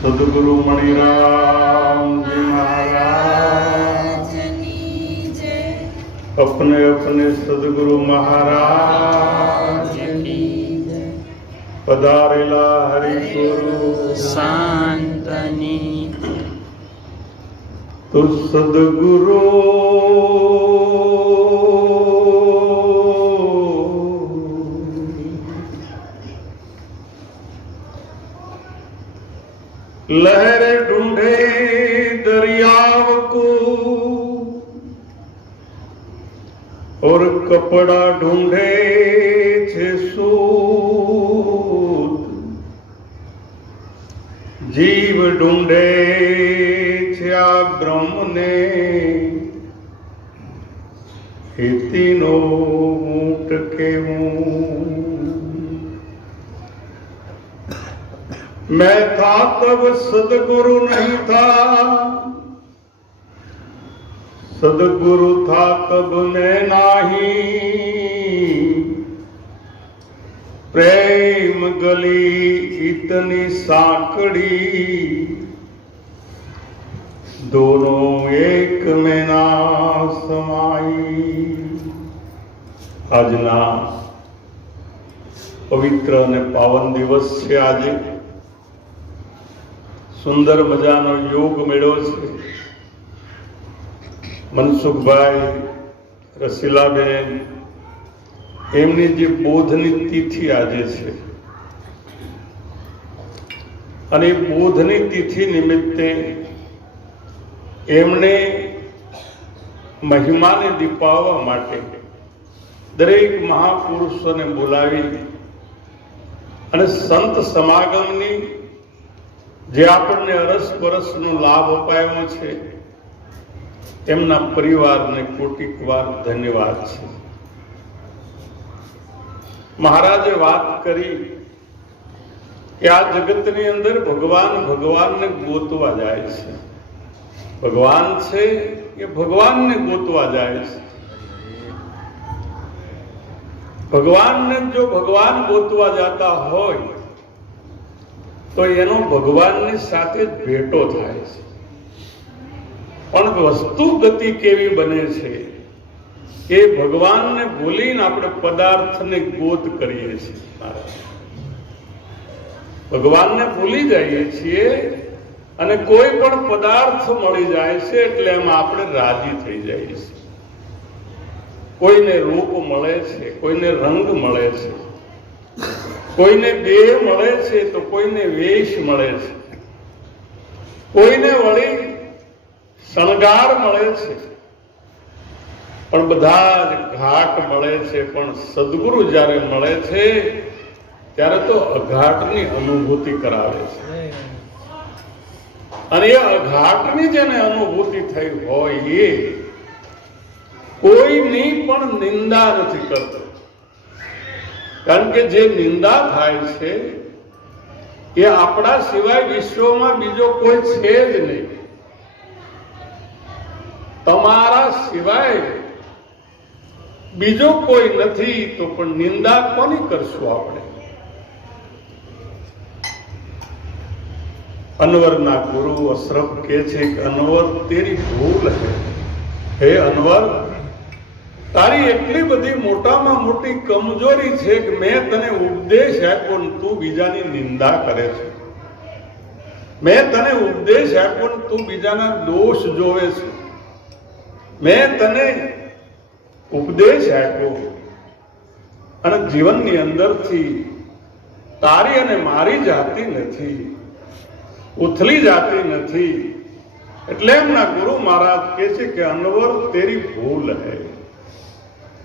सदगुरु मणिराम जी महाराज की जय। अपने अपने सदगुरु महाराज की जय। पधारेला हरिगुरु शांतनी तो सदगुरु लहर ढूंढे दरियाव को और कपड़ा ढूंढे छे सूत, जीव ढूंढे छे आ ब्रह्म ने हितीनो ऊंट केवूं। मैं था तब सदगुरु नहीं था, सदगुरु था तब मैं नहीं। प्रेम गली इतनी साकड़ी, दोनों एक में ना समाई। આજના પવિત્ર અને પાવન દિવસ છે। આજે સુંદર મજાનો યોગ મેળો છે। મનસુખભાઈ, રસીલાબેન એમની જે બોધની તિથિ આજે છે અને એ બોધની તિથિ નિમિત્તે એમણે મહિમાને દીપાવવા માટે દરેક મહાપુરુષોને બોલાવી અને સંત સમાગમની જે આપણને અરસપરસનો લાભ અપાયો છે તેમના પરિવારને કોટિકવાર ધન્યવાદ છે। મહારાજે વાત કરી કે આ જગતની અંદર ભગવાન ભગવાનને ગોતવા જાય છે। ભગવાન છે એ ભગવાનને ગોતવા જાય છે। ભગવાનને જો ભગવાન ગોતવા જતા હોય તો એનો ભગવાનની સાથે ભેટો થાય છે। પણ વસ્તુ ગતિ કેવી બને છે એ ભગવાનને ભૂલીને આપણે પદાર્થને ગોત કરીએ છીએ। ભગવાનને ભૂલી જઈએ છીએ અને કોઈ પણ પદાર્થ મળી જાય છે એટલે એમાં આપણે રાજી થઈ જઈએ છીએ। કોઈને રૂપ મળે છે, કોઈને રંગ મળે છે, કોઈને દેહ મળે છે તો કોઈને વેશ મળે છે, કોઈને વળી શણગાર મળે છે, પણ બધા જ ઘાટ મળે છે। પણ સદગુરુ જ્યારે મળે છે ત્યારે તો અઘાટની અનુભૂતિ કરાવે છે અને એ અઘાટની જેને અનુભૂતિ થઈ હોય એ કોઈની પણ નિંદા નથી કરતો। કારણ કે જે નિંદા થાય છે એ આપણા સિવાય વિશ્વમાં બીજો કોઈ છે જ નહીં। તમારા સિવાય બીજો કોઈ નથી તો પણ નિંદા કોની કરશું આપણે? અનવરના ગુરુ અશરફ કહે છે કે અનવર તેરી ભૂલ હે। હે અનવર, તારી એટલી બધી મોટામાં મોટી કમજોરી છે કે મેં તને ઉપદેશ આપ્યો ને તું બીજાની નિંદા કરે છે। મેં તને ઉપદેશ આપ્યો ને તું બીજાના દોષ જોવે છે। મેં તને ઉપદેશ આપ્યો અને જીવનની અંદરથી તારી અને મારી જાતિ નથી, ઉથલી જાતિ નથી। એટલે એમના ગુરુ મહારાજ કહે છે કે અનવર તેરી ભૂલ હૈ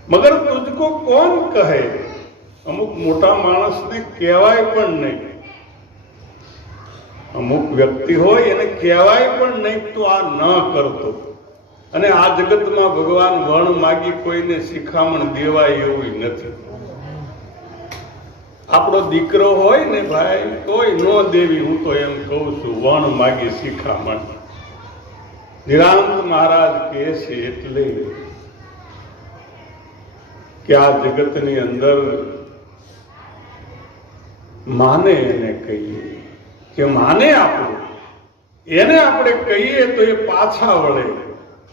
મગર તુજકો કોણ કહે। અમુક મોટા માણસને કહેવાય પણ નહીં, અમુક વ્યક્તિ હોય એને કહેવાય પણ નહીં તું આ ન કરતો અને આ જગતમાં ભગવાન વણ માગી કોઈને શિખામણ દેવાય એવું નથી. આપણો દીકરો હોય ને ભાઈ તોય ન દેવી, હું તો એમ કહું છું, વણ માગી શિખામણ. નિરાંત મહારાજ કહે છે એટલે કે આ જગતની અંદર માને એને કહીએ કે માને આપણું, એને આપણે કહીએ તો એ પાછા વળે,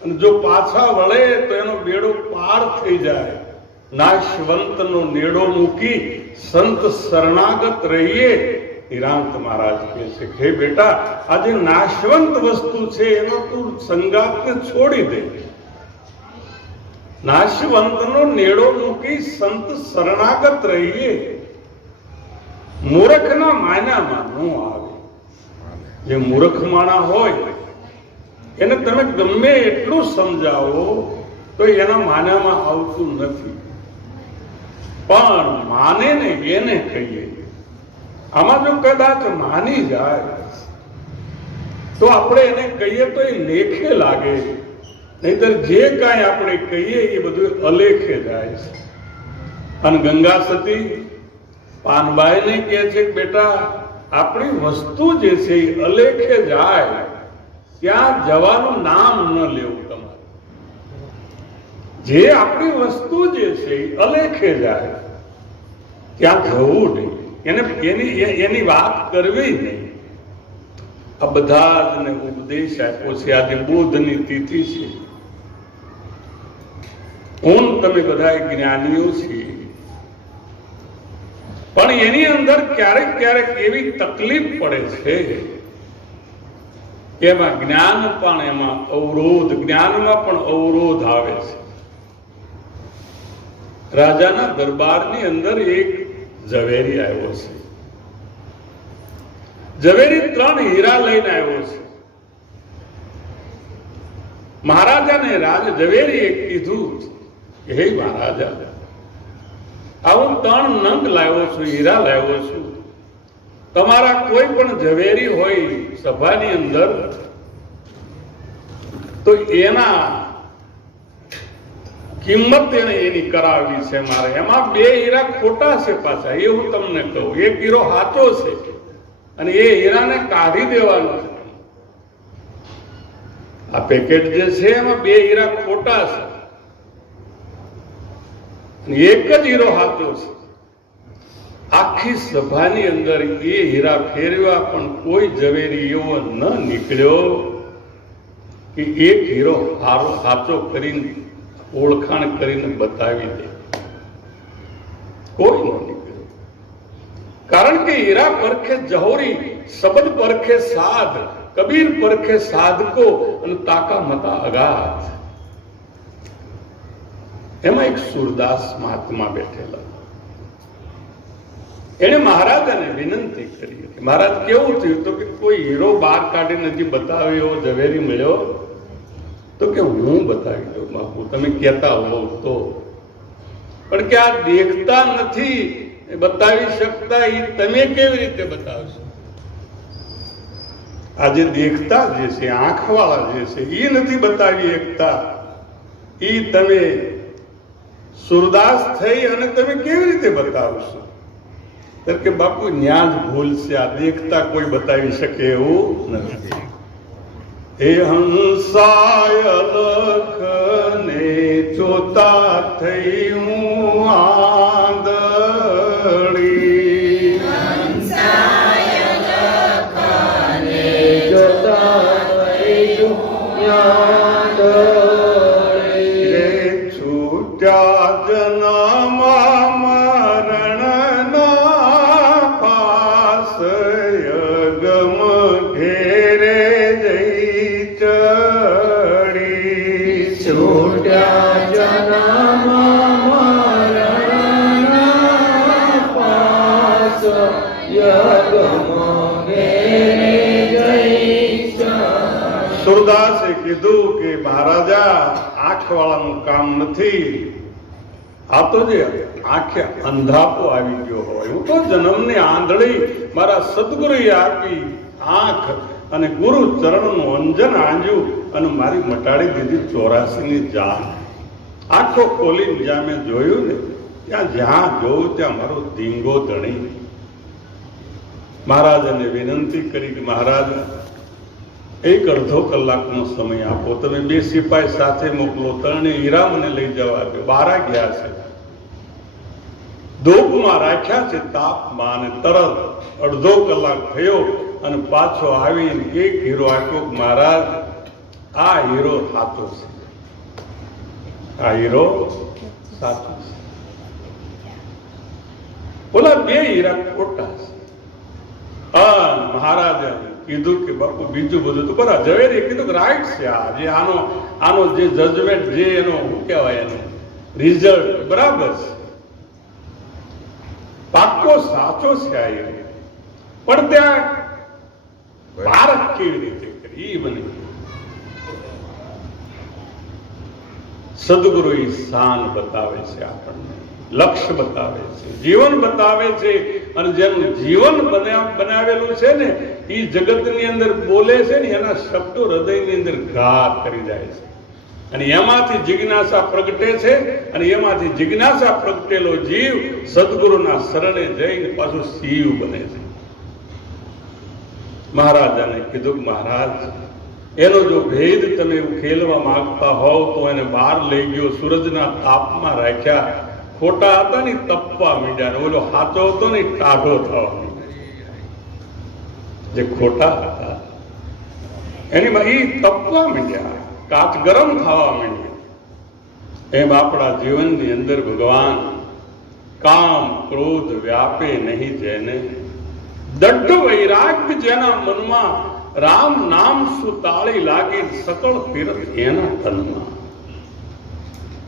અને જો પાછા વળે તો એનો બેડો પાર થઈ જાય. નાશવંતનો નેડો મૂકી સંત શરણાગત રહીએ. નિરાંત મહારાજ કહે છે હે બેટા, આજે નાશવંત વસ્તુ છે એમાં તું સંગાતને છોડી દે. નાશવંતનો નેડો મૂકી સંત શરણાગત રહીએ. મૂર્ખના માન્યામાં ન આવે. જે મૂર્ખ માણા હોય એને તમે ગમે એટલું સમજાવો તો એના માન્યામાં આવતું નથી. પણ માને ને એને કહીએ. આમાં જો કદાચ માની જાય તો આપણે એને કહીએ તો એ લેખે લાગે, નહીતર જે કાંઈ આપણે કહીએ એ બધું અલેખે જાય છે. અને ગંગા સતી પાનબાઈને કહે છે કે બેટા, આપણી વસ્તુ જે છે એ અલેખે જાય ત્યાં જવાનું નામ ન લેવું તમારે. જે આપણી વસ્તુ જે છે એ અલેખે જાય ત્યાં જવું નહીં, એની વાત કરવી નહીં. આ બધા જ ને ઉપદેશ આપ્યો છે. આજે બુધની તિથિ છે. હું તમે બધા જ્ઞાનીઓ છીએ, પણ એની અંદર ક્યારેક ક્યારેક એવી તકલીફ પડે છે કે એમાં જ્ઞાન પણ એમાં અવરોધ, જ્ઞાનમાં પણ અવરોધ આવે છે. રાજાના દરબારની અંદર એક ઝવેરી આવ્યો છે. ઝવેરી 3 હીરા લઈને આવ્યો છે. મહારાજાને ઝવેરીએ કીધું કે હે મહારાજા, આ હું 3 નંગ લાવ્યો છું, હીરા લાવ્યો છું. તમારા કોઈ પણ ઝવેરી હોય સભાની અંદર તો એના કિંમત એની કરાવવી છે મારે. એમાં 2 હીરા ખોટા છે પાછા, એ હું તમને કહું. 1 હીરો સાચો છે અને એ હીરાને કાઢી દેવાનો છે. આ પેકેટ જે છે એમાં 2 હીરા ખોટા છે અને 1 જ હીરો સાચો છે. આખી સભાની અંદર એ હીરા ફેરવ્યા પણ કોઈ ઝવેરી એવો ન નીકળ્યો કે 1 હીરો સાચો કરીને ઓળખાણ કરીને બતાવી દે. કોઈ ન નીકળ્યો. કારણ કે હીરા પરખે જહોરી, શબ્દ પરખે સાધ, કબીર પરખે સાધકો અને તાકા મતા અગાધ. એમાં એક સુરદાસ મહાત્મા બેઠેલા. એને મહારાજાને વિનંતી કરી કે મહારાજ કેવું થયું? તો કે કોઈ હીરો બહાર કાઢી નથી બતાવ્યો, ઝવેરી મળ્યો તો કે હું બતાવી દઉં બાપુ, તમે કહેતા હોવ તો. પણ કે આ દેખતા નથી બતાવી શકતા, એ તમે કેવી રીતે બતાવશો? આજે દેખતા જે છે, આંખવાળા જે છે, એ નથી બતાવી શકતા. એ તમે સુરદાસ થઈ અને તમે કેવી રીતે બતાવશો? કે બાપુ ન્યા જ ભૂલ છે. આ દેખતા કોઈ બતાવી શકે એવું નથી. હે હંસાય લખને જોતા થઈ હું આંધળી. હંસાય લખને જોતા થઈ હું આંધળી. રે છૂટ્યા જન્મમાં મરણના પાસ, ગમ ઘેરે જઈ ચડી. છૂટ્યા જન્મ મરણના પાસ, યગમ ઘેરે જઈ ચડી. સુરદાસે કીધું કે મહારાજા, આંખવાળાનું કામ નથી. આ તો જે આંખે અંધાપો આવી ગયો હોય. હું તો જન્મની આંધળી મારા સદગુરુએ આપી આંખ અને ગુરુ ચરણનું અંજન આંજ્યું અને મારી મટાડી દીધી 84ની જાન. આંખો ખોલીને જ્યાં મેં જોયું ને જ્યાં જોઉં ત્યાં મારો ધીંગો ધણી. મહારાજને વિનંતી કરી કે મહારાજ, એક અડધો કલાકનો સમય આપો. તમે 2 સિપાઈ સાથે મોકલો, 3 હીરા મને લઈ જવા દો. 12 ગયા છે, ધૂપમાં રાખ્યા છે તાપમાં, અને તરત અડધો કલાક થયો અને પાછો આવીને એક હીરો આપ્યો. મહારાજ, આ હીરો સાચો છે, આ હીરો સાચો છે. બોલા 2 હીરા ખોટા છે. મહારાજે કીધું કે બાપુ બીજું બધું તો બરાબર. ઝવેરીએ કીધું કે રાઈટ છે, આ જે આનો જે જજમેન્ટ, જે એનો શું કહેવાય, એનો રિઝલ્ટ બરાબર છે, પાક્કો સાચો છે આ હીરો. પણ ત્યાં પારખ કેવી રીતે કરી એ બની. સદગુરુ એ શાન બતાવે છે આપણને, લક્ષ્ય બતાવે છે, જીવન બતાવે છે. અને જેનું જીવન બનાવેલું છે ને એ જગતની અંદર બોલે છે ને, એના શબ્દો હૃદયની અંદર ઘા કરી જાય છે. અને એમાંથી જિજ્ઞાસા પ્રગટે છે, અને એમાંથી જિજ્ઞાસા પ્રગટેલો જીવ સદગુરુના શરણે જઈને પાછું શિવ બને છે. મહારાજાને કીધું કે મહારાજ, એનો જો ભેદ તમે ઉકેલવા માંગતા હોવ તો એને બહાર લઈ ગયો, સૂરજના તાપમાં રાખ્યા. ખોટા હતા ને તપવા માંડ્યા, ઓલો સાચો હતો ને ટાઢો થવા માંડ્યો. જે ખોટા હતા એની એ તપવા માંડ્યા, કાચ ગરમ થવા માંડ્યો. એમ આપણા જીવનની અંદર ભગવાન કામ ક્રોધ વ્યાપે નહીં જેને, દઢ વૈરાગ્ય જેના મનમાં, રામ નામ સુતાળી લાગી સકળ તીર્થ એના તનમાં.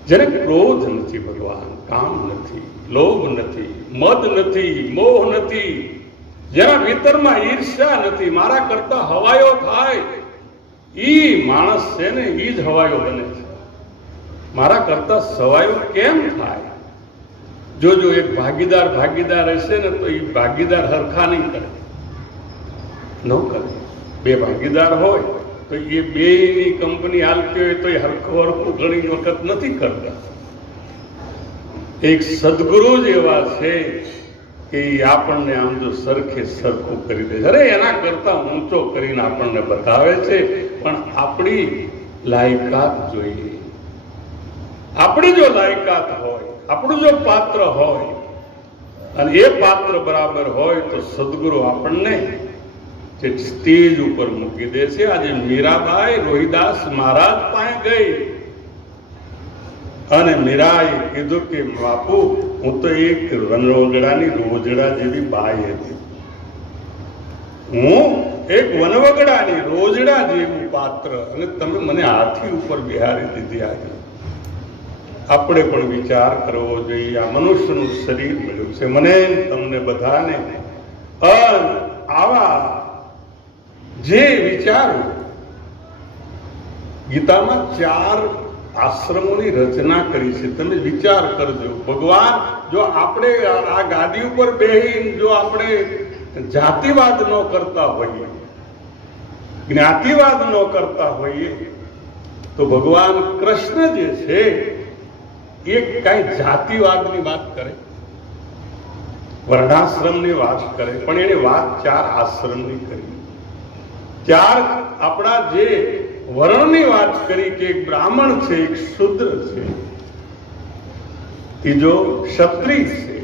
જેને ક્રોધ નથી ભગવાન, કામ નથી, લોભ નથી, મદ નથી, મોહ નથી, જેના ભીતરમાં ઈર્ષ્યા નથી, મારા કરતા હવાયો થાય ઈ માણસ છે ને ઈ જ હવાયો બને છે. મારા કરતા સવાયો કેમ થાય? જો એક ભાગીદાર હશે ને તો એ ભાગીદાર હરખા નહીં કરે, ન કરે. 2 ભાગીદાર હોય તો એ 2ની કંપની હાલતી હોય તો એ હરખું ઘણી વખત નથી કરતા. એક સદગુરુ જ એવા છે કે આપણને આમ જો સરખે સરખું કરી દે. અરે એના કરતા ઊંચો કરીને આપણને બતાવે છે. પણ આપણી લાયકાત જોઈએ. આપણી જો લાયકાત હોય, આપણું જો પાત્ર હોય અને એ પાત્ર બરાબર હોય તો સદગુરુ આપણને સ્ટેજ ઉપર મૂકી દે છે. આજે મીરાબાઈ રોહિદાસ મહારાજ પાસે ગઈ અને મીરાએ કીધું કે બાપુ, હું તો એક વનવગડાની રોજડા જેવી બાઈ હતી, હું એક વનવગડાની રોજડા જેવું પાત્ર, અને તમે મને હાથી ઉપર બિહારી દીધી. આજે આપણે પણ વિચાર કરવો જોઈએ. આ મનુષ્યનું શરીર મળ્યું છે મને, તમને બધાને. આવા જે વિચારો, ગીતામાં 4 આશ્રમોની રચના કરી છે. તમે વિચાર કરજો. ભગવાન, જો આપણે આ ગાદી ઉપર બેહીને જો આપણે જાતિવાદ ન કરતા હોઈએ, જ્ઞાતિવાદ ન કરતા હોઈએ, તો ભગવાન કૃષ્ણ જે છે એ કઈ જાતિવાદની વાત કરે, વર્ણાશ્રમની વાત કરે, પણ એને વાત 4 આશ્રમની કરી. 4 આપણા જે વર્ણની વાત કરી કે એક બ્રાહ્મણ છે, એક શૂદ્ર છે, ત્રીજો ક્ષત્રિય છે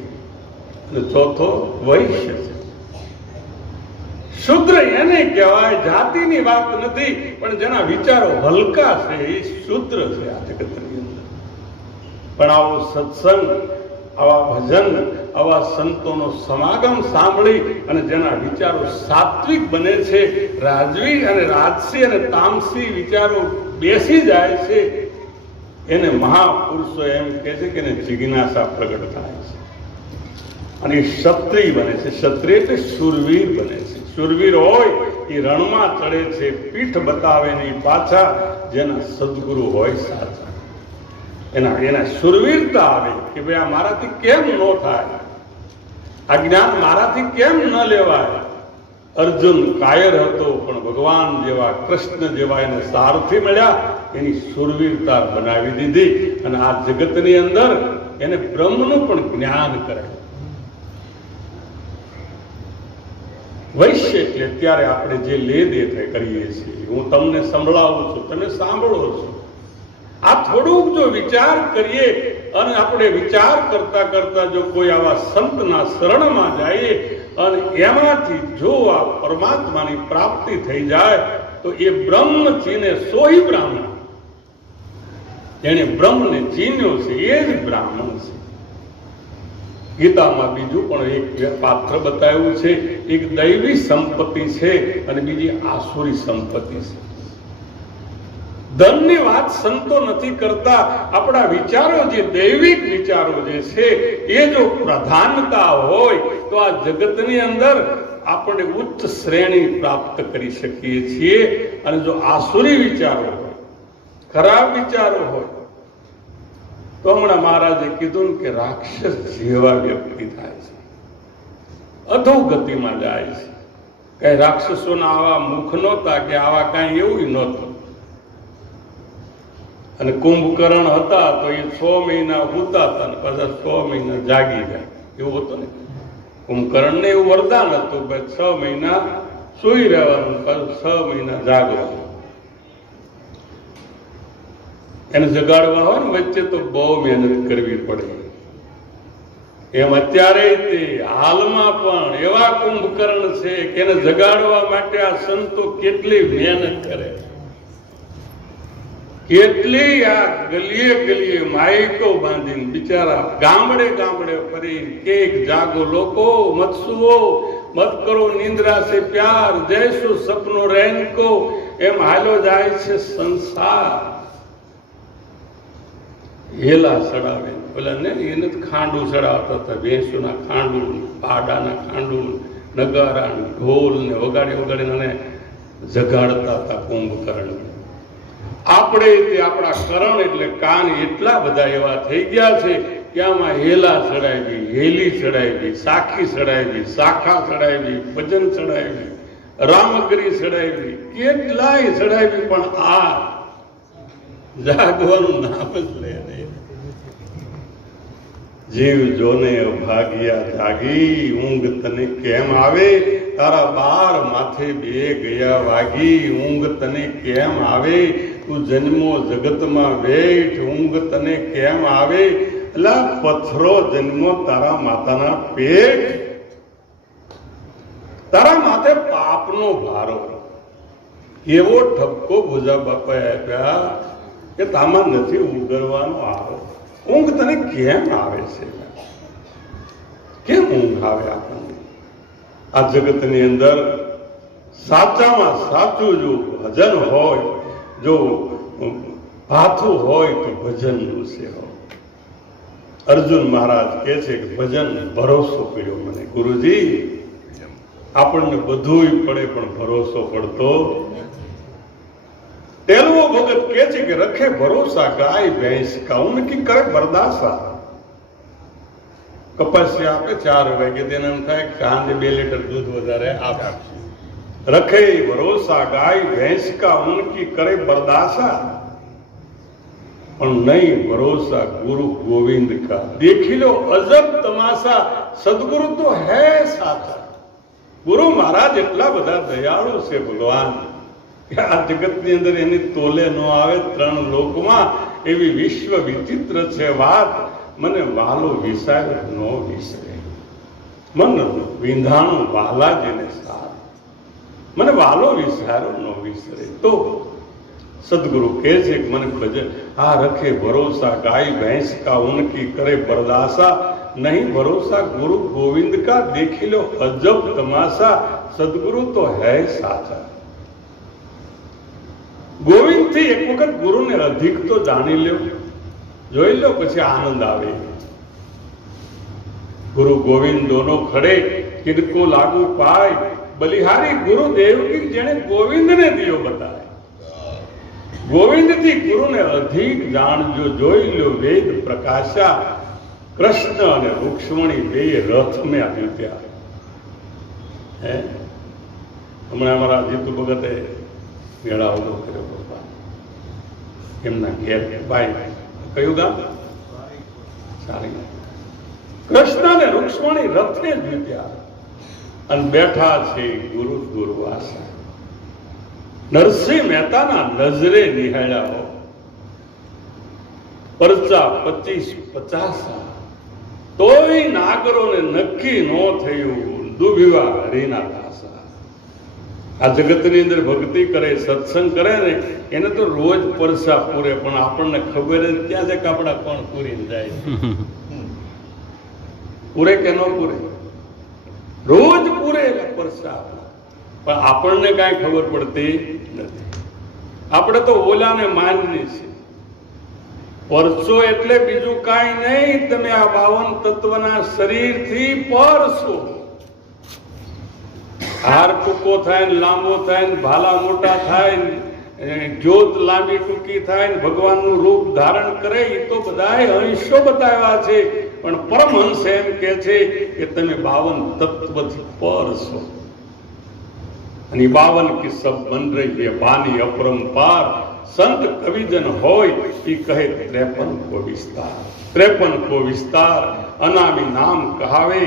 અને ચોથો વૈશ્ય છે. શૂદ્ર એને કહેવાય, જાતિની વાત નથી, પણ જેના વિચારો હલકા છે એ શૂદ્ર છે આ જગતની અંદર. પણ આવો સત્સંગ, આવા ભજન, આવા સંતોનો સમાગમ સાંભળી અને જેના વિચારો સાત્વિક બને છે, રાજવી અને રાજસી અને તામસી વિચારો બેસી જાય છે, એને મહાપુરુષો એમ કહે છે કે એને જિજ્ઞાસા પ્રગટ થાય છે અને એ ક્ષત્રિય બને છે. ક્ષત્રિય એટલે શૂરવીર બને છે. શૂરવીર હોય એ રણમાં ચડે છે, પીઠ બતાવે નહીં પાછા. જેના સદગુરુ હોય સાચા, એના શૂરવીરતા આવે કે ભાઈ આ મારાથી કેમ ન થાય, આ જ્ઞાન મારાથી કેમ ન લેવાય, અર્જુન કાયર હતો, પણ ભગવાન જેવા કૃષ્ણ જેવા એને સારથી મળ્યા, એની સુરવીરતા બનાવી દીધી અને આ જગતની અંદર એને બ્રહ્મનું પણ જ્ઞાન કરાવ્યું. વૈશ્ય એટલે અત્યારે આપણે જે લે દે કરીએ છીએ, હું તમને સંભળાવું છું, તમે સાંભળો છો. આ થોડુંક જો વિચાર કરીએ અને આપણે વિચાર કરતા કરતા જો કોઈ આવા સંતના શરણમાં જઈએ અને એમાંથી જો આ પરમાત્માની પ્રાપ્તિ થઈ જાય તો એ બ્રહ્મ ચીને સોહી બ્રાહ્મણ, જેને બ્રહ્મને ચીન્યો છે એ જ બ્રાહ્મણ છે. ગીતામાં બીજું પણ એક પાત્ર બતાવ્યું છે, એક દૈવી સંપત્તિ છે અને બીજી આસુરી સંપત્તિ છે. ધનની વાત સંતો નથી કરતા, આપણા વિચારો જે દૈવિક વિચારો જે છે એ જો પ્રધાનતા હોય તો આ જગતની અંદર આપણે ઉચ્ચ શ્રેણી પ્રાપ્ત કરી શકીએ છીએ. અને જો આસુરી વિચારો હોય, ખરાબ વિચારો હોય તો હમણાં મહારાજે કીધું કે રાક્ષસ જેવા વ્યક્તિ થાય છે, અધોગતિમાં જાય છે. કઈ રાક્ષસોના આવા મુખ નહોતા કે આવા કાંઈ એવું નહોતું. અને કુંભકર્ણ હતા તો એ 6 મહિના સૂતા હતા ને પાછા 6 મહિના જાગી જાય, એવું હતું ને. કુંભકર્ણને એવું વરદાન હતું કે 6 મહિના સૂઈ રહેવાનું, પાછું 6 મહિના જાગવાનું. એને જગાડવા હોય ને વચ્ચે તો બહુ મહેનત કરવી પડે. એમ અત્યારે તે હાલમાં પણ એવા કુંભકર્ણ છે કે એને જગાડવા માટે આ સંતો કેટલી મહેનત કરે, કેટલી આ ગલીએ ગલીએ માઇકો બાંધીને બિચારા ગામડે ગામડે ફરી કે જાગો લોકો, મત સુવો, મત કરો નિંદ્રા સે પ્યાર, જૈસો સપનો રહેન કો, એમ હાલો જાય છે સંસાર. હેલા ચડાવે પેલા ને, એને ખાંડું ચડાવતા હતા, ભેંસુના ખાંડું, પાડાના ખાંડું, નગારા, ઢોલ ને વગાડી વગાડીને જગાડતા હતા કુંભકર્ણ. આપણે તે આપણા કરણ એટલે કાન એટલા બધા એવા થઈ ગયા છે કે આમાં હેલા ચડાવી, હેલી ચડાવી, સાખી ચડાવી, શાખા ચડાવી, ભજન ચડાવી, રામગરી ચડાવી, કેટલાય ચડાવી, પણ આ જાગવાનું નામ જ લે નહીં. જીવ જોને ભાગ્યા જાગી, ઊંઘ તને કેમ આવે, તારા 12 માથે 2 ગયા વાગી, ઊંઘ તને કેમ આવે, તું જન્મો જગતમાં બેઠ, ઊંઘ તને કેમ આવે, એલા પથરો જન્મો તારા માતાના પેટ, તારા માથે પાપનો ભારો. એવો ઠપકો ભુજા બાપાએ આપ્યા કે તામાં નથી ઉગરવાનો આવો. ઊંઘ તને કેમ આવે છે? કેમ ઊંઘ આવે આપણને? આ જગતની અંદર સાચામાં સાચું જો ભજન હોય, જો ભાથું હોય તો ભજનનું છે. અર્જુન મહારાજ કહે છે કે ભજન ભરોસો કર્યો મને ગુરુજી. આપણને બધું પડે પણ ભરોસો પડતો. તેલવો ભગત કહે છે કે રખે ભરોસા ગાય ભેંસ કા, ઉનકી કરે બરદાસા. કપાસિયા આપે 4 વાગે, તેને એમ થાય સાંજે 2 લીટર દૂધ વધારે આપે. રખે ભરોસા ગાય ભેંસ કા, ઉનકી કરે બરદાસા, પણ નહીં ભરોસા ગુરુ ગોવિંદ કા. દેખી લો અજબ તમાશા, સદગુરુ તો હે સાચા. ગુરુ મહારાજ એટલા બધા દયાળુ છે ભગવાન, આ જગતની અંદર એની તોલે ન આવે. 3 લોકમાં એવી વિશ્વ વિચિત્ર છે વાત. મને વાલો વિસાર ન વિસરે, મન વિંધાણું વાલા જેને સાર, મને વાલો વિસારો ન વિસરે. તો સદગુરુ કહે છે કે મને ભજન આ રખે ભરોસા ગાય ભેંસ કા, ઉનકી કરે બરદાસા, નહીં ભરોસા ગુરુ ગોવિંદ કા. દેખી લો અજબ તમાશા, સદગુરુ તો હૈ સાચા. ગોવિંદ થી એક વખત ગુરુને અધિક તો જાણી લો, જોઈ લો, પછી આનંદ આવે. ગુરુ ગોવિંદ દોનો ખડે, કિनको लागू पाए, बलिहारी गुरुदेव की जेने गोविंद ने दियो बताए. गोविंद थी गुरु ने अधिक जाणજો, જોઈ લો વેદ પ્રકાશા. કૃષ્ણ અને રૂક્ષ્મણી બે રથ में આવ્યું ત્યાં. હમણાં અમારા જીતુ ભગતે મેળા ઉભો કર્યો બાપા એમના ઘેર બાઈ કયું ગામ સારી કૃષ્ણ ને રૂક્ષ્મણી રથે જીત્યા અને બેઠા છે ગુરુ દુર્વાસા નરસિંહ મહેતાના નજરે નિહાળ્યા હો પરચા 25-50 તોય નાગરોને નક્કી ન થયું દુભીવા હરિના દાસા. આ જગતની અંદર ભક્તિ કરે સત્સંગ કરે ને એને તો રોજ પરસા પૂરે, પણ આપણને ખબર જ ક્યાં છે કાપડા કોણ પૂરીને જાય. પૂરે કે ન પૂરે? રોજ પૂરે એટલે પરસા, પણ આપણને કાંઈ ખબર પડતી નથી. આપણે તો ઓલાને માનની છે. પરસો એટલે બીજું કાંઈ નહીં, તમે આ 52 તત્વના શરીરથી પરસો. હાર ટૂંકો થાય ને લાંબો થાય ને ભાલા મોટા થાય ને જ્યોત લાંબી ટૂંકી થાય ને ભગવાનનું રૂપ ધારણ કરે, એ તો બધાય અંશો બતાવ્યા છે. પણ પરમહંસ એમ કે છે કે તમે 52 તત્વથી પરસો. અને 52 की सब बन रही है वाणी अपरंपार. संत कविजन होय ई कहे 53 को विस्तार. 53 को विस्तार अनामी नाम कहावे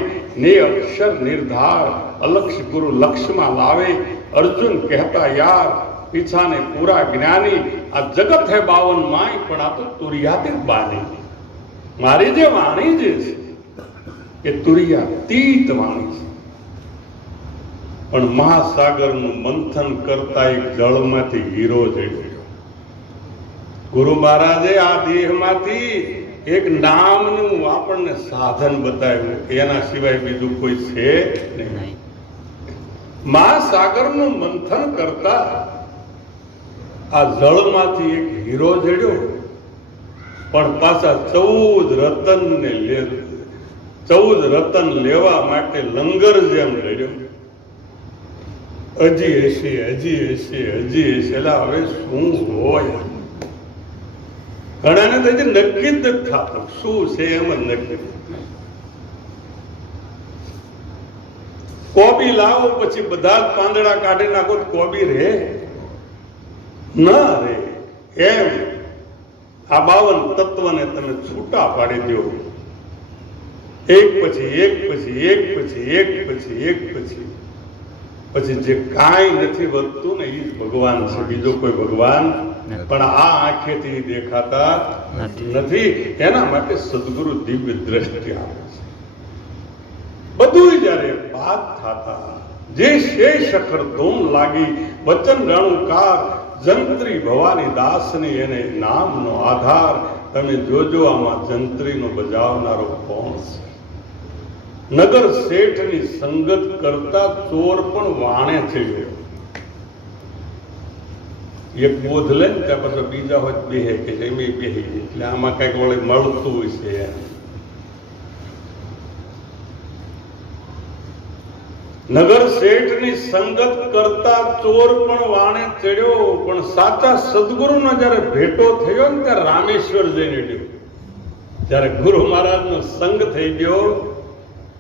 ने अक्षर निर्धार. अलक्ष गुरु लक्ष्मा लावे अर्जुन कहता यार पीछा ने पूरा ज्ञानी. आ जगत है 52 माई पण आ तो तुरियातीत बानी. मारी जे वाणी जे छे ए तुरियातीत वाणी छे. પણ મહાસાગરનું મંથન કરતા એક જળમાંથી હીરો જડ્યો. ગુરુ મહારાજે આ દેહમાંથી એક નામનું આપણને સાધન બતાવ્યું કે એના સિવાય બીજું કોઈ છે નહીં. મહાસાગરનું મંથન કરતા આ જળમાંથી એક હીરો જડ્યો, પણ પાછા 14 રતન લેવા માટે લંગર જેમ લડ્યો. હજી હશે એટલે હવે શું હોય? ઘણાને તો નક્કી જ નથી થતું શું છે એમ જ નક્કી. કોબી લાવો પછી બધા જ પાંદડા કાઢી નાખો, કોબી રે ન રે. એમ આ 52 તત્વને તમે છૂટા પાડી દો, એક પછી એક પછી એક પછી એક પછી એક પછી જે કાંઈ નથી વધતું ને એ જ ભગવાન છે, બીજો કોઈ ભગવાન પણ આ આંખેથી દેખાતા નથી. એના માટે સદગુરુ દિવ્ય દ્રષ્ટિ આપે છે. બધું જયારે વાત થતા જે શેષ અખર ધૂમ લાગી વચન રણુકાર જંત્રી ભવાની દાસની એને નામનો આધાર. તમે જોજો આમાં જંત્રીનો બજાવનારો કોણ છે? નગર શેઠની સંગત કરતા ચોર પણ વાણે થઈ ગયો. એક બોધ લે ને ત્યાં પછી બીજા હોય બેહે કે એમ બેહી, એટલે આમાં કઈક વળે મળતું હોય છે. નગર શેઠની સંગત કરતા ચોર પણ વાણે ચડ્યો. પણ સાચા સદગુરુનો જયારે ભેટો થયો ને ત્યારે રામેશ્વર જઈને ગયો. જયારે ગુરુ મહારાજનો સંગ થઈ ગયો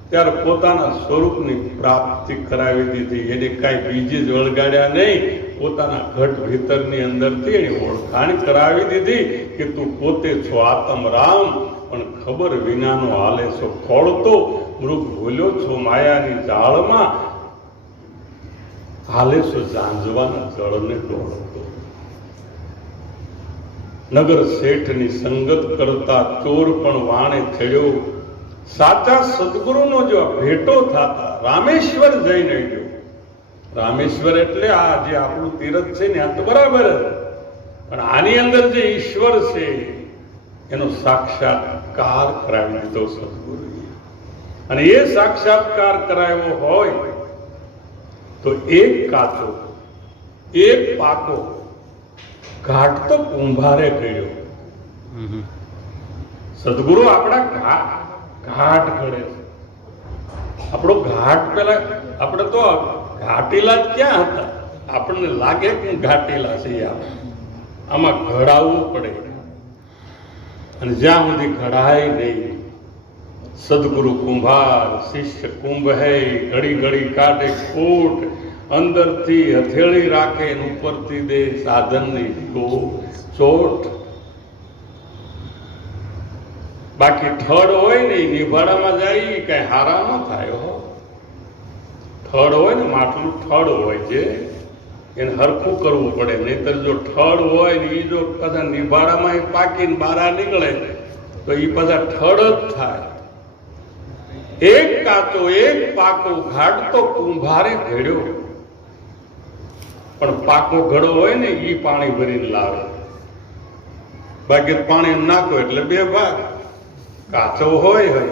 ત્યારે પોતાના સ્વરૂપની પ્રાપ્તિ કરાવી દીધી. એને કાંઈ બીજી જ વળગાડ્યા નહીં, પોતાના ઘટ ભીતરની અંદરથી એની ઓળખાણ કરાવી દીધી કે તું પોતે છો આત્મ રામ, પણ ખબર વિનાનો હાલે છો ખોળતો. મૃગ ભૂલ્યો છો માયાની જાળમાં, હાલે છો ઝાંઝવાના જળને દોડતો. નગર શેઠની સંગત કરતા ચોર પણ વાણે થયો. સાચા સદગુરુનો જો ભેટો થતા રામેશ્વર જઈને ગયો. રામેશ્વર એટલે આ જે આપણું તીરથ છે ને આ તો બરાબર જ, પણ આની અંદર જે ઈશ્વર છે એનો સાક્ષાત્કાર કરાવી દીધો સદગુરુએ. અને એ સાક્ષાત્કાર કરાવ્યો હોય તો એક કાચો એક પાકો ઘાટ તો કુંભારે કર્યો. સદગુરુ આપણા ઘાટ ઘડે છે. આપણો ઘાટ પેલા આપણે તો ઘાટીલા જ ક્યાં હતા? આપણને લાગે કે ઘાટીલા છે. આમાં ઘડાવવું પડે, અને જ્યાં સુધી ઘડાય નહીં. સદગુરુ કુંભાર શિષ્ય કુંભ હૈ, ઘડી ઘડી કાઢે ખોટ. અંદરથી હથેળી રાખે ને ઉપરથી દે સાધનની ચોટ. બાકી થડ હોય ને એ નિભાડામાં જાય કઈ હારા ન થાય હો. થડ હોય ને માટલું થડ હોય છે એને હરખું કરવું પડે, નહીતર જો થડ હોય ને એ જો પાછા નિભાડામાં એ પાકીને બહાર નીકળે તો એ પાછા થડ જ થાય. એક કાચો એક પાકો ઘાટ તો કુંભારે ઘડ્યો, પણ પાકો ઘડો હોય ને એ પાણી ભરીને લાવે. બાકી પાણી નાખો એટલે બે ભાગ. કાચો હોય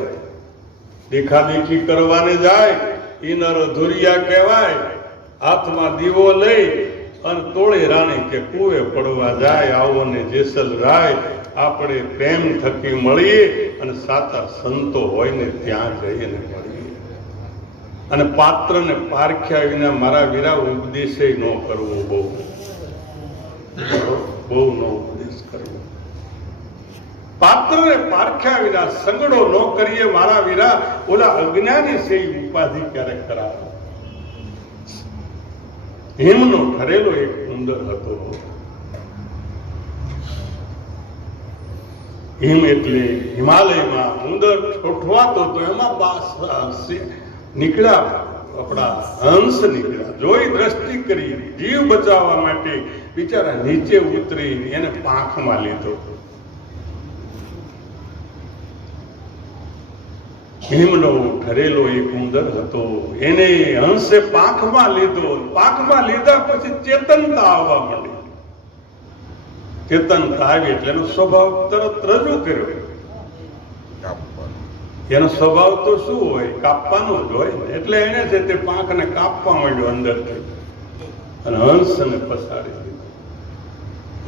દેખાદેખી કરવાને જાય ઈ નર અધુરિયા કહેવાય. હાથમાં દીવો લઈ અને તોળે રાણી કે કુએ પડવા જાય. આવો ને જેસલ રાય આપણે પ્રેમ થકી મળીએ અને સાચા સંતો હોય ને ત્યાં જઈને મળીએ. અને પાત્રને પારખ્યા વિના મારા વીરા ઉપદેશે ન કરવો, બહુ ન ઉપદેશ કરવો. પાત્રને પારખ્યા વિના સંગડો ન કરીએ મારા વીરા. ઓલા અજ્ઞાની છે ઉપાધિ ક્યારેક કરાવે. હિમનો ઠરેલો એક ઉંદર હતો. હિમ એટલે હિમાલયમાં ઉંદર ઠોઠવાતો તો એમાં નીકળ્યા આપણા હંસ નીકળ્યા. જોઈ દ્રષ્ટિ કરી જીવ બચાવવા માટે બિચારા નીચે ઉતરી એને પાંખમાં લીધો. હિમનો ઠરેલો એક ઉંદર હતો, એને હંસે પાંખમાં લીધો. પાંખમાં લીધા પછી ચેતનતા આવવા માંડી. ચેતનતા આવી એટલે એનો સ્વભાવ તરત રજૂ કર્યો. એનો સ્વભાવ તો શું હોય? કાપવાનો જ હોય ને. એટલે એને છે તે પાંખને કાપવા માંડ્યો અંદરથી અને હંસને પસાડી દીધો.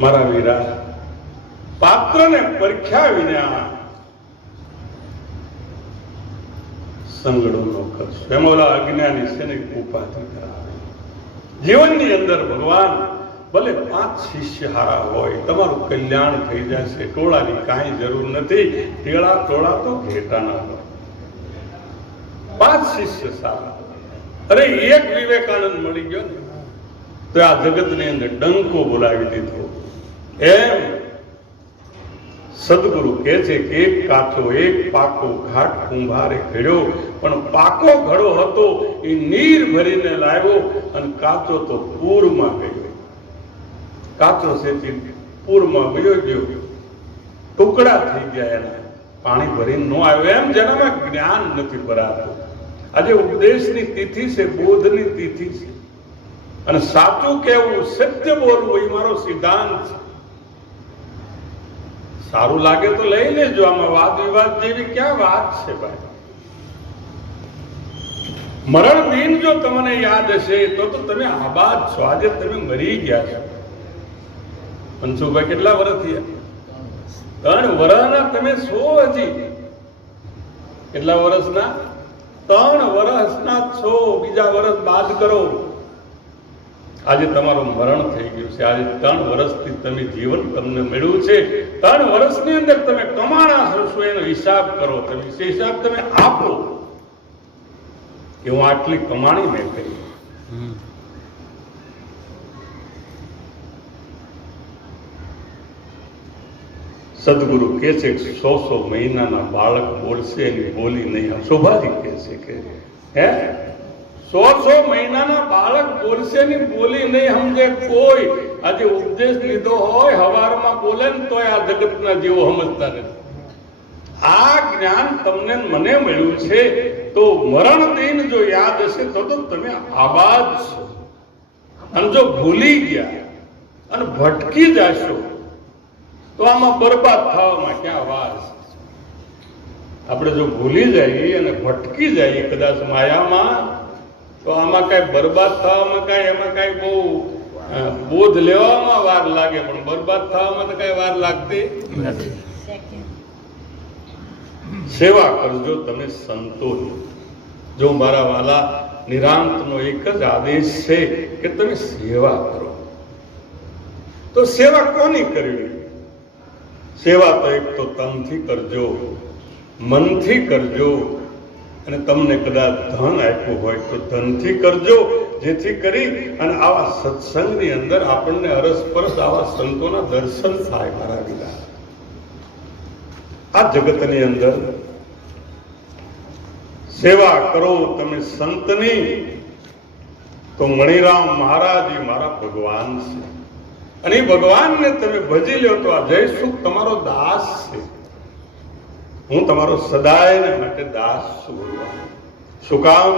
મારા વીરા, પાત્રને પરખ્યા વિના સંગડો નો કરશો. એમાં ઓલા અજ્ઞાની છે ને ઉપાધિ કરાવે. જીવનની અંદર ભગવાન ભલે 5 શિષ્ય હારા હોય, તમારું કલ્યાણ થઈ જશે. ટોળાની કાંઈ જરૂર નથી. ટેળા ટોળા તો ઘેટાના હોય. 5 શિષ્ય સારા. અરે એક વિવેકાનંદ મળી ગયો ને તો આ જગતની અંદર ડંકો બોલાવી દીધો. એમ સદગુરુ કહે છે કે એક કાચો એક પાકો ઘાટ કુંભારે ઘડ્યો, પણ પાકો ઘડો હતો એ નીર ભરીને લાવ્યો અને કાચો તો પૂરમાં ગયો. કાચો છે પૂરમાં ગયો, ટુકડા થઈ ગયા એના, પાણી ભરીને ન આવ્યો. એમ જેનામાં જ્ઞાન નથી ભરાતું. આજે ઉપદેશની તિથિ છે, બોધની તિથિ છે, અને સાચું કહેવું, સત્ય બોલવું એ મારો સિદ્ધાંત છે. સારું લાગે તો લઈ લેજો. આમાં વાદ વિવાદ જેવી ક્યાં વાત છે ભાઈ? મરણ દિન જો તમને યાદ હશે તો તમે આબાદ છો. આજે તમે મરી ગયા છો. મનસુખભાઈ કેટલા વર્ષ થયા? 3 વર્ષના તમે છો. હજી કેટલા વર્ષના? 3 વર્ષના છો. બીજા વર્ષ બાદ કરો. આજે તમારું મરણ થઈ ગયું છે. આજે 3 વર્ષથી તમે જીવન તમને મળ્યું છે. 3 વર્ષની અંદર તમે કમાણા છો એનો હિસાબ કરો. તમે હિસાબ તમે આપો કે હું આટલી કમાણી મેં કરી. સદગુરુ કહે છે 100 મહિનાના બાળક બોલશે એની બોલી નહીં. શોભાજી કહે છે કે હે 100 મહિનાના બાળક બોલશે ની બોલી નહીં સમજે કોઈ. આજે ઉપદેશ લીધો હોય હવારમાં બોલે ને તોય આ જગતના જેવો સમજતા નથી. આ જ્ઞાન તમને મને મળ્યું છે તો મરણ દિન જો યાદ હશે તો તમે આબાદ છો. અને જો ભૂલી ગયા અને ભટકી જશો તો આમાં બરબાદ થવામાં ક્યાં વાર છે? આપણે જો ભૂલી જઈએ અને ભટકી જઈએ કદાચ માયામાં તો આમાં કઈ બરબાદ થવામાં કઈ એમાં કઈ બહુ બોધ લેવામાં વાર લાગે, પણ બરબાદ થવામાં તો કઈ વાર લાગતી નથી. સેવા કરજો તમે સંતોની. જો મારા વાલા, નિરાંતનો એક જ આદેશ છે કે તમે સેવા કરો. તો સેવા કોની કરવી? સેવા તો એક તો તનથી કરજો, મનથી કરજો અને તમને કદાચ ધન આપ્યું હોય તો ધનથી કરજો, જેથી કરી અને આવા સત્સંગની અંદર આપણને અરસપરસ આવા સંતોના દર્શન થાય. મારા વિના આ જગતની અંદર સેવા કરો તમે સંતની, તો મણિરામ મહારાજ એ મારા ભગવાન છે, અને એ ભગવાનને તમે ભજી લો તો આ જયસુખ તમારો દાસ છે. હું તમારો સદાયને માટે દાસ છું. શું કામ?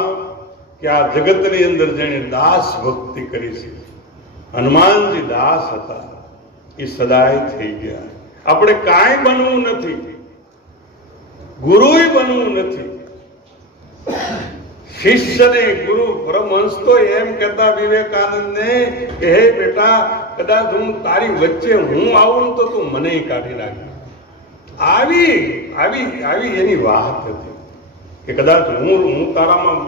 કે આ જગતની અંદર જેને દાસ ભક્તિ કરી છે, હનુમાનજી દાસ હતા, એ સદાય થઈ ગયા. આપણે કાંઈ બનવું નથી, ગુરુય બનવું નથી. શિષ્યને ગુરુ પરમહંસ તો એમ કહેતા વિવેકાનંદને કે હે બેટા, કદાચ હું તારી વચ્ચે હું આવું તો તું મને કાઢી નાખ. આવી આવી આવી એની વાત હતી કે કદાચ હું તારામાં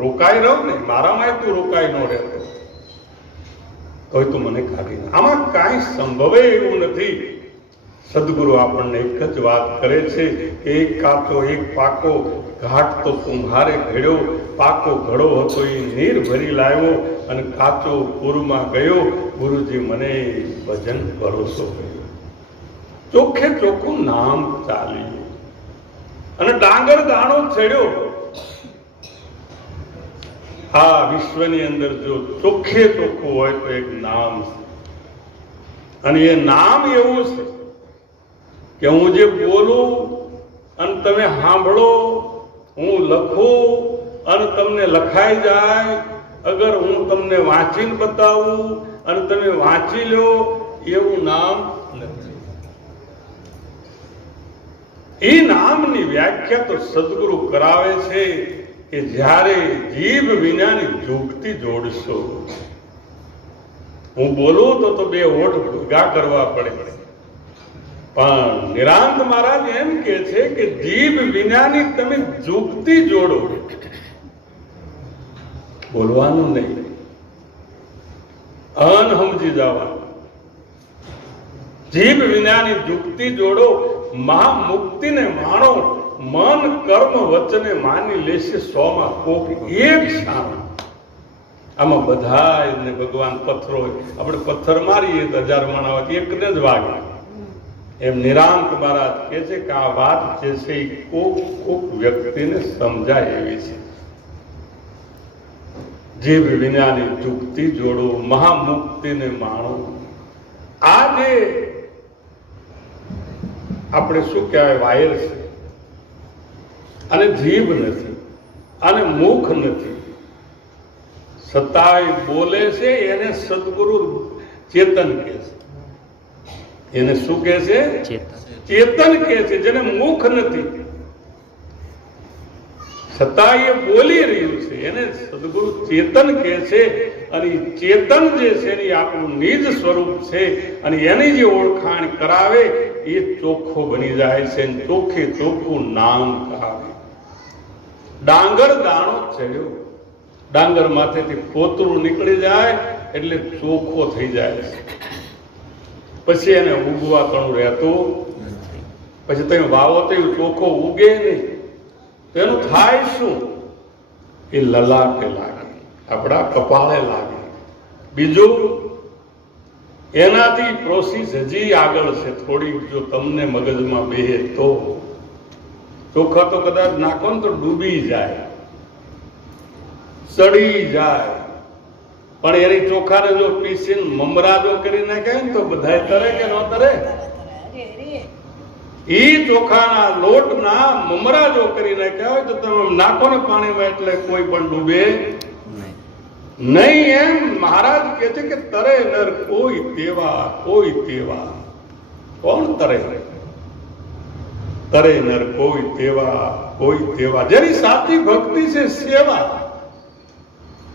રોકાઈ રહું ને, મારામાં તું રોકાઈ ન રહેતો તોય તું મને કાઢી નાખ. આમાં કાંઈ સંભવે એવું નથી. સદગુરુ આપણને એક જ વાત કરે છે કે એક કાચો એક પાકો ઘાટ તો કુંભારે ઘડ્યો, પાકો ઘડો હતો એ નીર ભરી લાવ્યો, અને કાચો પૂરમાં ગયો, ગુરુજી મને ભજન ભરોસો કર્યો. ચોખ્ખે ચોખ્ખું નામ ચાલ્યું અને ડાંગર દાણો ચડ્યો. આ વિશ્વની અંદર જો ચોખ્ખે ચોખ્ખું હોય તો એક નામ છે, અને એ નામ એવું છે કે હું જે બોલું અને તમે સાંભળો, હું લખું અને તમને લખાઈ જાય, અગર હું તમને વાંચીને બતાવું અને તમે વાંચી લો, એવું નામ નથી. એ નામની વ્યાખ્યા તો સદગુરુ કરાવે છે કે જ્યારે જીભ વિનાની જોગતી જોડશો. હું બોલું તો બે હોઠ ભેગા કરવા પડે, પણ નિરાંત મહારાજ એમ કે છે કે જીભ વિનાની તમે જોગતી જોડો. બોલવાનું નહીં, અનહમજી જવાનું. જીભ વિનાની જોગતી જોડો, મહામુક્તિને માણો. મન કર્મ વચને માની લેશે 100માં કોક એક શામ. આમાં બધા ભગવાન પથ્થરો, આપણે પથ્થર મારીએ તો 1000 માણા એકને જ વાગે. એમ નિરાંત મહારાજ કહે છે કે આ વાત જે છે એ કોક કોક વ્યક્તિને સમજાય એવી છે. જીભ વિનાની જુક્તિ જોડો, મહામુક્તિને માણો. આ જે આપણે શું કહેવાય વાયર છે, અને જીભ નથી અને મુખ નથી, છતાંય બોલે છે, એને સદગુરુ ચેતન કહે છે. એને શું કહે છે? ચેતન કહે છે. જેને મુખ નથી છતાં એ બોલી રહ્યું છે, એને સદગુરુ ચેતન કહે છે. અને ચેતન જે છે એ આપણું નિજ સ્વરૂપ છે, અને એની જે ઓળખાણ કરાવે એ ચોખ્ખો બની જાય છે, ચોખ્ખે ચોખ્ખું નામ કરાવે. ડાંગર દાણો ચડ્યો, ડાંગર માથેથી પોતરું નીકળી જાય એટલે ચોખ્ખો થઈ જાય છે. પછી એને ઉગવા કણું રહેતું, પછી તમે વાવો તો ચોખ્ખો ઉગે નહીં. તો એનું થાય શું? એ લલાટે લાગે, આપણા કપાળે લાગે. બીજું એનાથી પ્રોસેસ હજી આગળ છે થોડીક, જો તમને મગજમાં બેહે તો. ચોખા તો કદાચ નાખો ને તો ડૂબી જાય, સડી જાય, પણ એની ચોખાને જો પીસીને મમરા જો કરી નાખે ને તો બધા તરે કે ન તરે? ઈ ચોખાના લોટના મમરા જો કરી નાખ્યા હોય તો તમે નાખો ને પાણીમાં એટલે કોઈ પણ ડૂબે નહીં. એમ મહારાજ કહે છે કે તરે નર કોઈ તેવા, કોઈ તેવા. કોણ તરે? તરે નર કોઈ તેવા, કોઈ તેવા. જેની સાચી ભક્તિ છે સેવા.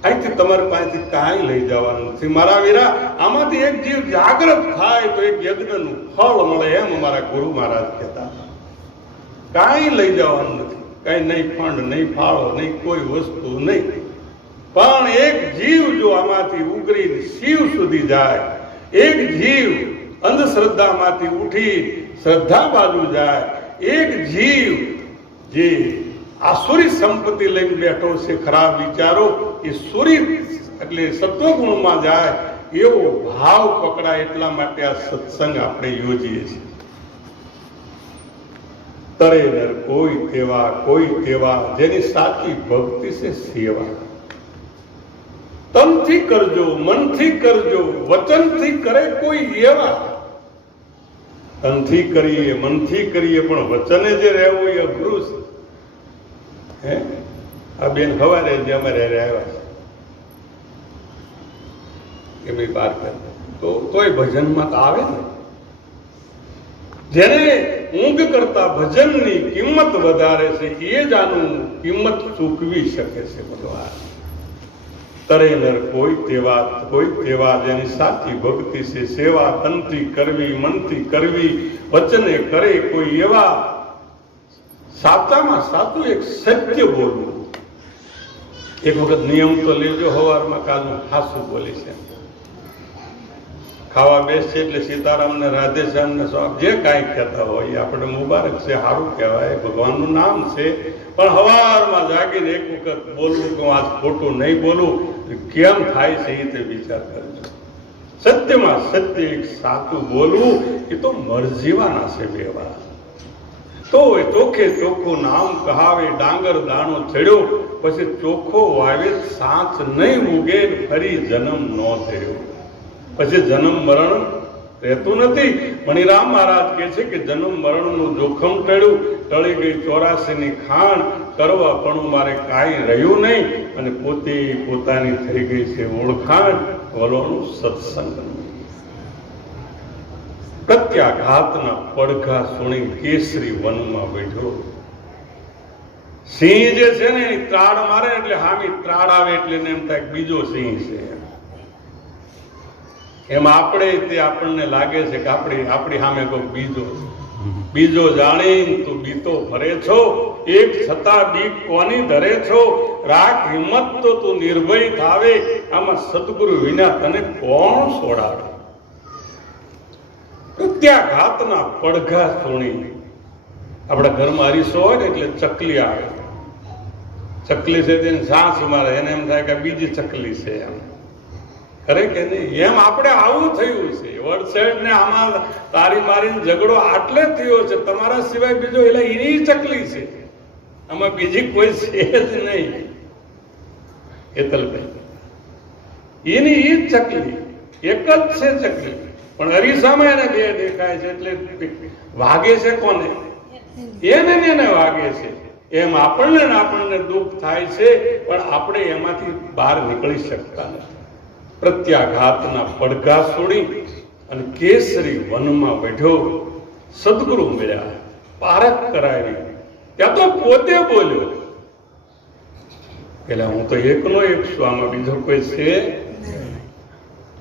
અહીંથી તમારી પાસેથી કાંઈ લઈ જવાનું નથી મારા વીરા. આમાંથી એક જીવ જાગૃત થાય તો એક યજ્ઞનું ફળ મળે, એમ અમારા ગુરુ મહારાજ કહેતા. કાંઈ લઈ જવાનું નથી, કાંઈ નહીં ફંડ, નહીં ફાળો, નહીં કોઈ વસ્તુ નહીં. પણ એક જીવ જો આમાંથી ઉગરી શિવ સુધી જાય, એક જીવ અંધશ્રદ્ધામાંથી ઉઠી શ્રદ્ધા બાજુ જાય, એક જીવ જે આસુરી સંપત્તિ લઈને બેઠો છે, ખરાબ વિચારો, એ સુરી એટલે સત્વગુણમાં જાય એવો ભાવ પકડાય. એટલા માટે આ સત્સંગ આપણે યોજીએ છીએ. તરે નર કોઈ તેવા જેની સાચી ભક્તિ છે સેવા. તનથી કરજો, મનથી કરજો, વચનથી કરે કોઈ એવા. તનથી કરીએ, મનથી કરીએ, પણ વચને જે રહેવું એ અઘરું છે. હે આ બેન હવારે જે અમારે આવ્યા છે એમની બાર તો તોય ભજનમાં તો આવે ને. જેને ઊંઘ કરતા ભજનની કિંમત વધારે છે એ જ આનું કિંમત ચૂકવી શકે છે ભગવાન. તરે નર કોઈ તેવા જેની સાચી ભક્તિ છે સેવા. તનથી કરવી, મનથી કરવી, વચને કરે કોઈ એવા. સાચામાં સાચું એક સત્ય બોલવું. એક વખત નિયમ તો લેજો, હવારમાં કાલનું હાસું બોલી છે. ખાવા બેસશે એટલે સીતારામ ને રાધેશ્યામ ને સ્વામ જે કાંઈ કહેતા હોય એ આપણે મુબારક છે, સારું કહેવાય, ભગવાનનું નામ છે. પણ હવારમાં જાગીને એક વખત બોલવું કે આજ ખોટું નહીં બોલું, કેમ થાય છે એ તે વિચાર કરજો. સત્યમાં સત્ય એક સાચું બોલવું એ તો મરજીવાના છે બેવા. તો ચોખ્ખે ચોખ્ખું નામ કહાવે, ડાંગર દાણો ચડ્યો, પછી ચોખ્ખો વાવે સાચ નહીં ઉગે, ફરી જન્મ ન થયો. પછી જન્મ મરણ રહેતું નથી. મણિરામ મહારાજ કહે છે કે જન્મ મરણનું જોખમ ટળ્યું, ટળી ગઈ 84ની ખાણ, કરવા પણ મારે કાંઈ રહ્યું નહીં, અને પોતે પોતાની થઈ ગઈ છે ઓળખાણ, વલોનું સત્સંગ. પ્રત્યાઘાતના પડઘા સુણી કેસરી વનમાં બેઠો. સિંહ જે છે ને એ ત્રાડ મારે એટલે હામી ત્રાડ આવે એટલે એમ થાય બીજો સિંહ છે. એમ આપણે તે આપણને લાગે છે કે આપણી સામે કોઈ બીજો જાણી તું બીતો ફરે છો. એક છતાં બીક કોની ધરે છો, રાખ હિંમત તો તું નિર્ભય થાવે, આમાં સદગુરુ વિના તને કોણ છોડાવે. પ્રત્યાઘાતના પડઘા સુણી. આપણા ઘરમાં અરીસો હોય ને એટલે ચકલી આવે. ચકલી છે તેને સાસ મારે, એને એમ થાય કે બીજી ચકલી છે એમ. ખરે કે નહીં? એમ આપણે આવું થયું છે. વડસેડ ને આમાં તારી મારીને ઝઘડો આટલે થયો છે, તમારા સિવાય બીજો એટલે એની ચકલી છે, આમાં બીજી કોઈ છે જ નહીં. હેતલભાઈ એની ઈ જ ચકલી, એક જ છે ચકલી, પણ અરીસામાં એને બે દેખાય છે એટલે વાગે છે કોને? એને વાગે છે. એમ આપણને દુઃખ થાય છે, પણ આપણે એમાંથી બહાર નીકળી શકતા નથી. પ્રત્યાઘાતના પડઘા છોડી અને કેસરી વનમાં બેઠો. સદગુરુ મળ્યા, પારખ કરાવી. ત્યાં તો પોતે બોલ્યો, પેલા હું તો એકનો એક છું, આમાં બીજો કોઈ છે?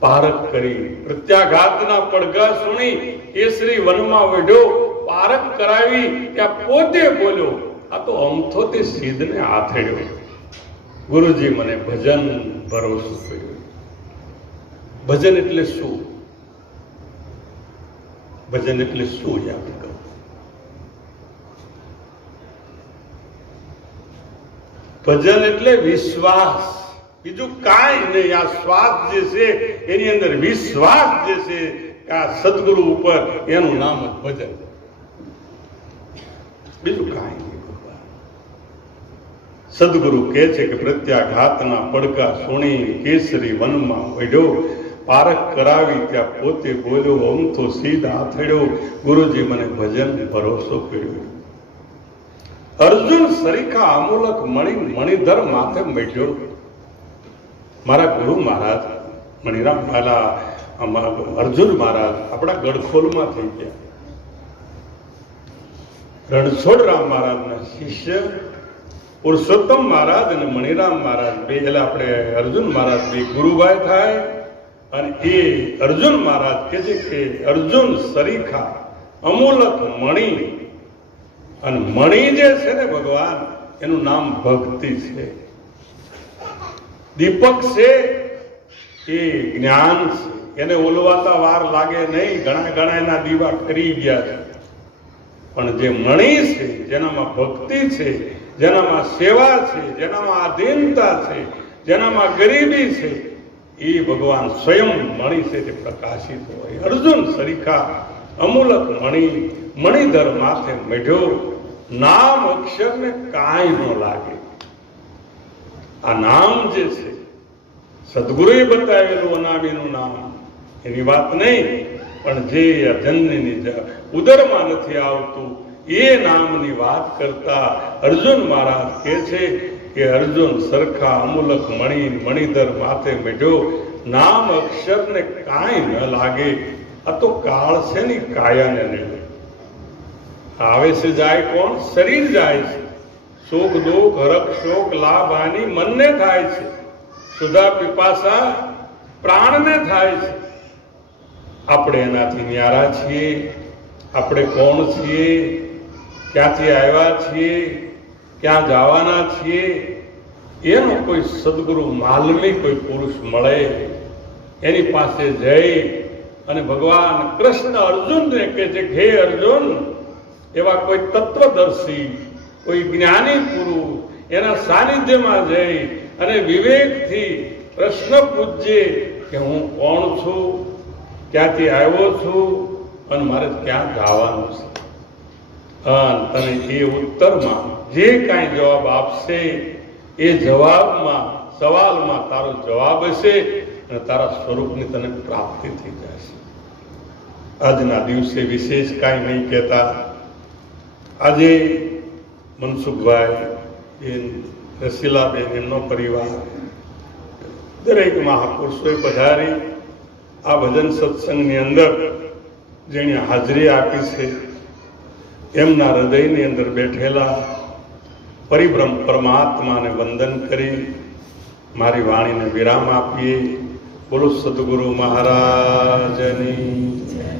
પારખ કરી. પ્રત્યાઘાતના પડઘા સુણી કેસરી વનમાં વઢ્યો, પારખ કરાવી. ત્યાં પોતે બોલ્યો. આ તો અમથો તે સિદ્ધને આથડ્યો. ગુરુજી મને ભજન ભરોસો કર્યો. ભજન એટલે શું? ભજન એટલે શું યાદ કરો? ભજન એટલે વિશ્વાસ, બીજું કાંઈ નહીં. આ શ્વાસ જે છે એની અંદર વિશ્વાસ જે છે આ સદગુરુ ઉપર, એનું નામ જ ભજન, બીજું કાંઈ નહીં. સદગુરુ કહે છે કે પ્રત્યાઘાતના પડઘા સુણી કેસરી વનમાં વઢ્યો, પારખ કરાવી. ત્યાં પોતે બોલ્યો, અમથો સીધ આથડ્યો. ગુરુજી મને ભજન ભરોસો કર્યો. અર્જુન સરીખા અમૂલક મણિધર માથે બેઠ્યો. મારા ગુરુ મહારાજ મણિરામ અર્જુન મહારાજ આપણા ગઢખોલમાં થઈ ગયા. રણછોડરામ મહારાજના શિષ્ય પુરુષોત્તમ મહારાજ અને મણિરામ મહારાજ બે, એટલે આપણે અર્જુન મહારાજ બે ગુરુભાઈ થાય. અને એ અર્જુન મહારાજ કે છે કે અર્જુન સરીખા અમૂલક મણિ. અને મણિ જે છે ને ભગવાન, એનું નામ ભક્તિ છે. દીપક છે એ જ્ઞાન છે, એને ઓલવાતા વાર લાગે નહીં. ઘણા એના દીવા કરી ગયા છે. પણ જે મણિ છે, જેનામાં ભક્તિ છે, જેનામાં સેવા છે, જેનામાં આધીનતા છે, જેનામાં ગરીબી છે, એ ભગવાન સ્વયં મણિ છે તે પ્રકાશિત હોય. અર્જુન સરીખા અમૂલક મણિધર માથે મઢ્યો, નામ અક્ષરને કાંઈ ન લાગે. આ નામ જે છે સદગુરુએ બતાવેલું અનામીનું નામ, એની વાત નહીં, પણ જે જનની ઉદરમાં નથી આવતું એ નામની વાત કરતા અર્જુન મહારાજ કહે છે કે અર્જુન સરખા અમૂલક મણિધર માથે મેઢ્યો, નામ અક્ષરને કાંઈ ન લાગે. આ તો કાળ છે ને કાયાને લઈને આવે છે, જાય કોણ? શરીર જાય છે. સુખ દુઃખ હરખ શોક લાભ હાનિ મનને થાય છે, સુધા પીપાસા પ્રાણને થાય છે. આપણે એનાથી ન્યારા છીએ. આપણે કોણ છીએ? ક્યાંથી આવ્યા છીએ? ક્યાં જવાના છીએ? એનો કોઈ સદગુરુ માલમી કોઈ પુરુષ મળે, એની પાસે જઈ અને ભગવાન કૃષ્ણ અર્જુનને કહે છે કે હે અર્જુન, એવા કોઈ તત્વદર્શી, કોઈ જ્ઞાની પુરુષ એના સાનિધ્યમાં જઈ અને વિવેકથી પ્રશ્ન પૂછજે કે હું કોણ છું, ક્યાંથી આવ્યો છું અને મારે ક્યાં જવાનું છે. તને એ ઉત્તરમાં જે કાંઈ જવાબ આપશે એ જવાબમાં, સવાલમાં તારો જવાબ હશે અને તારા સ્વરૂપની તને પ્રાપ્તિ થઈ જશે. આજના દિવસે વિશેષ કાંઈ નહીં કહેતા. આજે મનસુખભાઈ બેન, રસીલાબેન, એમનો પરિવાર, દરેક મહાપુરુષોએ પધારી આ ભજન સત્સંગની અંદર જેણે હાજરી આપી છે, એમના હૃદયની અંદર બેઠેલા પરિબ્રહ્મ પરમાત્માને વંદન કરી મારી વાણીને વિરામ આપીએ. બોલો સદગુરુ મહારાજની જય.